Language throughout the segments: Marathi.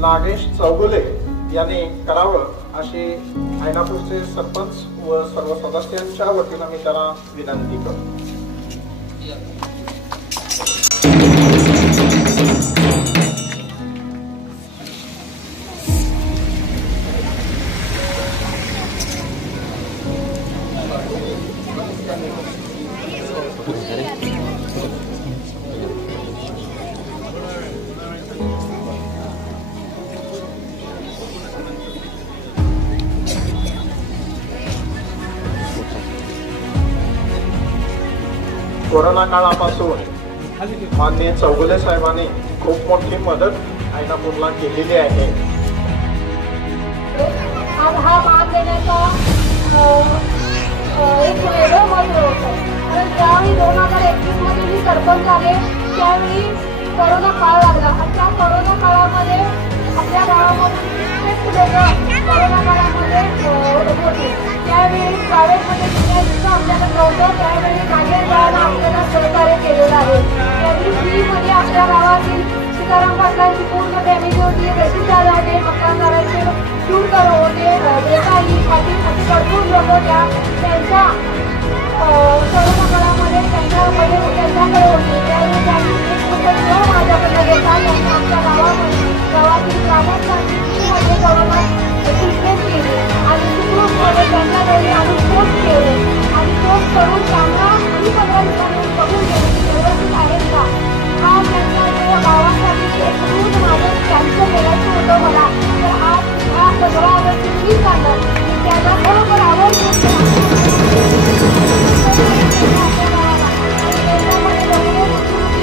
नागेश चौगुले यांनी करावं अशी ऐनापूरचे सरपंच व सर्व सदस्यांच्या वतीनं मी त्यांना विनंती करतो। कोरोना काळापासून माननीय चौगुले साहेबांनी खूप मोठी मदत ऐनापूरला केलेली आहे। आज हा मान देण्याचा एक वेगळं महत्त्व होतं, कारण ज्यावेळी 2021 मध्ये मी सरपंच झाले त्यावेळी कोरोना काळ लागला आणि त्या कोरोना काळामध्ये आपल्या गावामध्ये खूप लोक कोरोना काळामध्ये होते। त्यावेळी प्रायव्हेटमध्ये जिल्ह्याचं आपल्याला नव्हतं, त्यावेळी नागेश गावाला आपल्याला सहकार्य केलेलं आहे। त्यावेळी फ्रीमध्ये आपल्या गावातील सीताराम पाटलांची पूर्ण फॅमिली होती, तहसीलदार आहे, मकानदारांचे शूटर होते, देसाई पाटील असे भरपूर लोक त्यांच्या कोरोना काळामध्ये त्यांच्याकडे होते। त्यावेळी त्यांनी एक रुपये माझ्याकडे घेता त्यांनी आमच्या गावातील ग्रामस्थांची फ्रीमध्ये कोरोना ट्रीटमेंट केली आणि सुखरूपपणे त्यांच्या घरी आम्ही पोस्ट केले आणि पोस्ट करून त्यांना 15 दिवसांनी बघून गेले की व्यवस्थित आहेत का। हा त्यांच्या गावासाठी एक रूट माझं कॅन्सल करायचं होतं मला, तर आज ह्या 15 ऑगस्ट मी सांगणार की त्यांना खरोखर आवडतो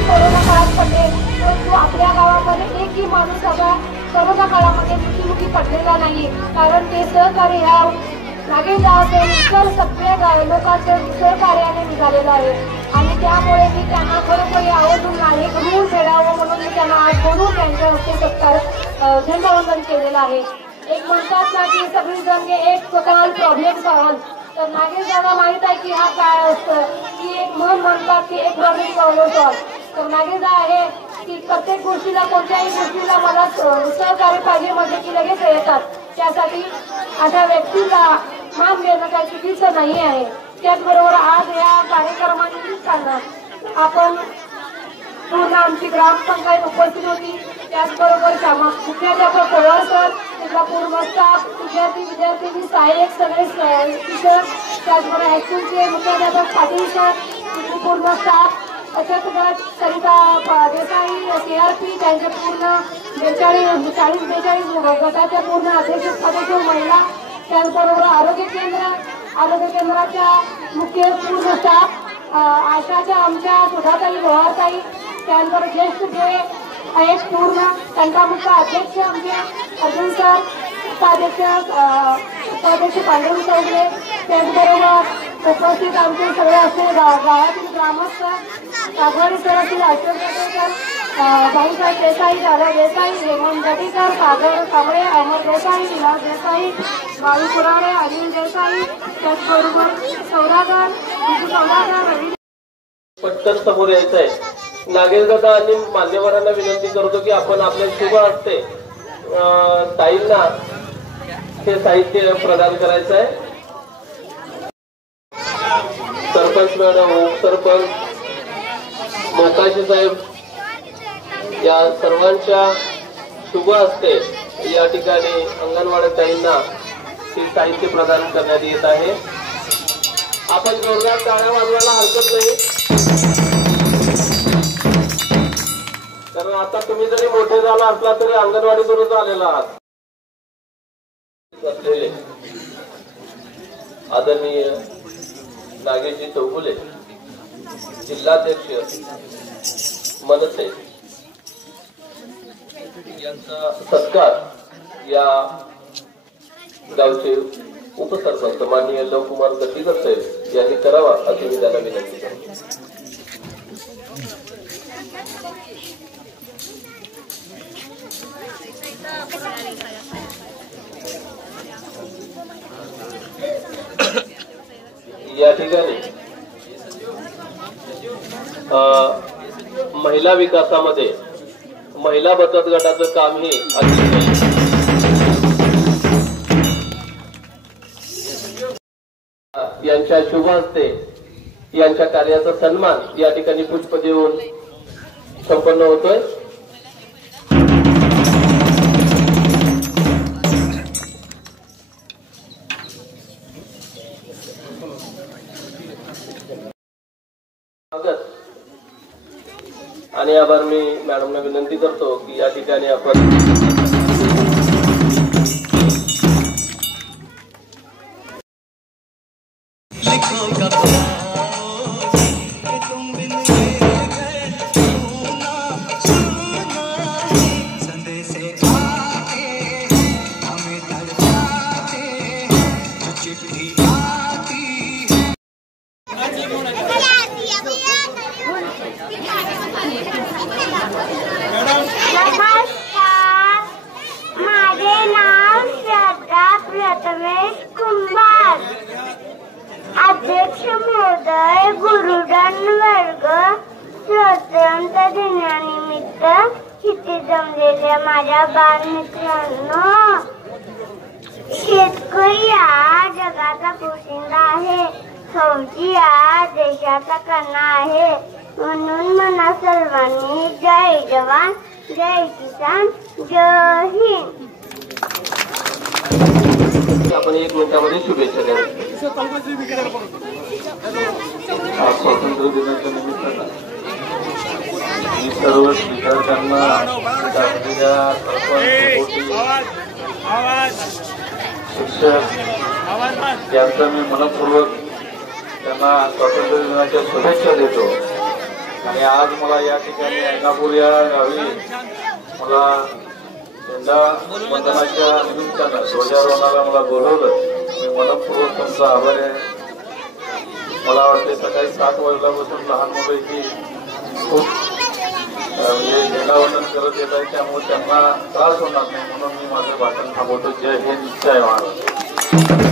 कोरोना काळात पडले, परंतु आपल्या गावामध्ये एकही माणूस असा कोरोना काळामध्ये मृत्युमुखी पडलेला नाही, कारण ते सहकार्य ह्या नागेश गावाचे इतर सगळ्या लोकांच्या सहकार्याने निघालेलं आहे आणि त्यामुळे मी त्यांना खरोखर आवर्जून एक रूल फेडावं म्हणून मी त्यांना आज बोलून त्यांच्या हस्ते सत्कार झेंडावंदन केलेलं आहे। एक म्हणतात ना की सगळीजण एक सॉल्व प्रॉब्लेम सॉल्व, तर नागेश गावाला माहित आहे की हा काय असतं, की एक म्हण म्हणतात की एक प्रॉब्लेम सॉल्व। तर नागेश आहे की प्रत्येक गोष्टीला कोणत्याही गोष्टीला मला सहकार्य पाहिजे म्हणजे की लगेच येतात, त्यासाठी अशा व्यक्तीला मान देणं काही चुकीचं नाही आहे। त्याचबरोबर आज या कार्यक्रमानिमित्तानं आपण पूर्ण आमची ग्रामपंचायत उपस्थित होती, त्याचबरोबर मुख्याध्यापक पवार सर, तिथला पूर्ण स्टाफ, विद्यार्थी सहाय्यक सगळे टीचर, त्याचबरोबर हायस्कूलचे मुख्याध्यापक पाटील सर, तिथली पूर्ण स्टाफ, अशा गट सरिता देसाई CRP त्यांचे पूर्ण 40-42 गटाच्या पूर्ण अध्यक्ष सदस्य महिला, त्याचबरोबर आरोग्य केंद्राच्या मुख्य पूर्ण स्टाफ, आशाच्या आमच्या सुधाताई गोहारताई, त्यानंतर ज्येष्ठ जे आहेत पूर्ण त्यांचा मुख्य अध्यक्ष आमचे अर्जुन सर, उपाध्यक्ष पांडुरंग चौगुले, त्याचबरोबर उपस्थित आमचे सगळे असे गावातील ग्रामस्थ आघाडी सर असतील, अशोक देसाई, भाऊसाहेब देसाई, दादा देसाई, हेमंत जटीकर, सागर कांबळे, अमर देसाई, विलास देसाई, बाळू कुराडे, अनिल देसाई, त्याचबरोबर सौदागर, रवी पटकन समोर यायचं आहे। नागेश दादा आणि मान्यवरांना विनंती करतो की आपण आपल्या शुभ हस्ते ताईंना हे साहित्य प्रदान करायचं आहे। सरपंच मॅडम, उपसरपंच, मोकाशी साहेब या सर्वांच्या शुभ हस्ते या ठिकाणी अंगणवाडी ताईंना हे साहित्य प्रदान करण्यात येत आहे। आपण जोरदार टाळ्या वाजवायला हरकत नाही, कारण आता तुम्ही जरी मोठे झाला असला तरी अंगणवाडीतूनच आलेला आहात। असलेले आदरणीय नागेशजी चौगुले जिल्हाध्यक्ष मनसे यांचा सत्कार या गावचे उपसरपंच माननीय लवकुमार गट्टीकर साहेब यांनी करावा अशी मी त्यांना विनंती करतो। या ठिकाणी महिला विकासामध्ये महिला बचत गटाचं कामही अतिशय यांच्या शुभ हस्ते यांच्या कार्याचा सन्मान या ठिकाणी पुष्प देऊन संपन्न होतोय। आणि आभार मी मॅडमना विनंती करतो की या ठिकाणी आपण अध्यक्ष महोदय, गुरुदान वर्ग, स्वातंत्र्य दिनानिमित्त इथे जमलेल्या माझ्या बालमित्रांनो, शेतकरी हा जगाचा पोशिंदा आहे, फौजी हा देशाचा कणा आहे, म्हणून म्हणा सर्वांनी जय जवान जय किसान जय हिंद। आपण 1 मिनिटामध्ये शुभेच्छा द्या। आज स्वातंत्र्य दिनाच्या निमित्तानं मी सर्व विद्यार्थ्यांना शिक्षक यांचा मी मनपूर्वक त्यांना स्वातंत्र्य दिनाच्या शुभेच्छा देतो। आणि आज मला या ठिकाणी ऐनापूर या गावी मला झेंडा वंदनाच्या निमित्तानं ध्वजारोहणाला मला बोलवलं। मी मनपूर्वक तुमचा आभार आहे। मला वाटते सकाळी 7 वाजल्यापासून लहान मुलं ही खूप म्हणजे झेंडावंदन करत येत आहे, त्यामुळे त्यांना त्रास होणार नाही म्हणून मी माझं भाषण थांबवतो। जय हिंद जय महाराष्ट्र।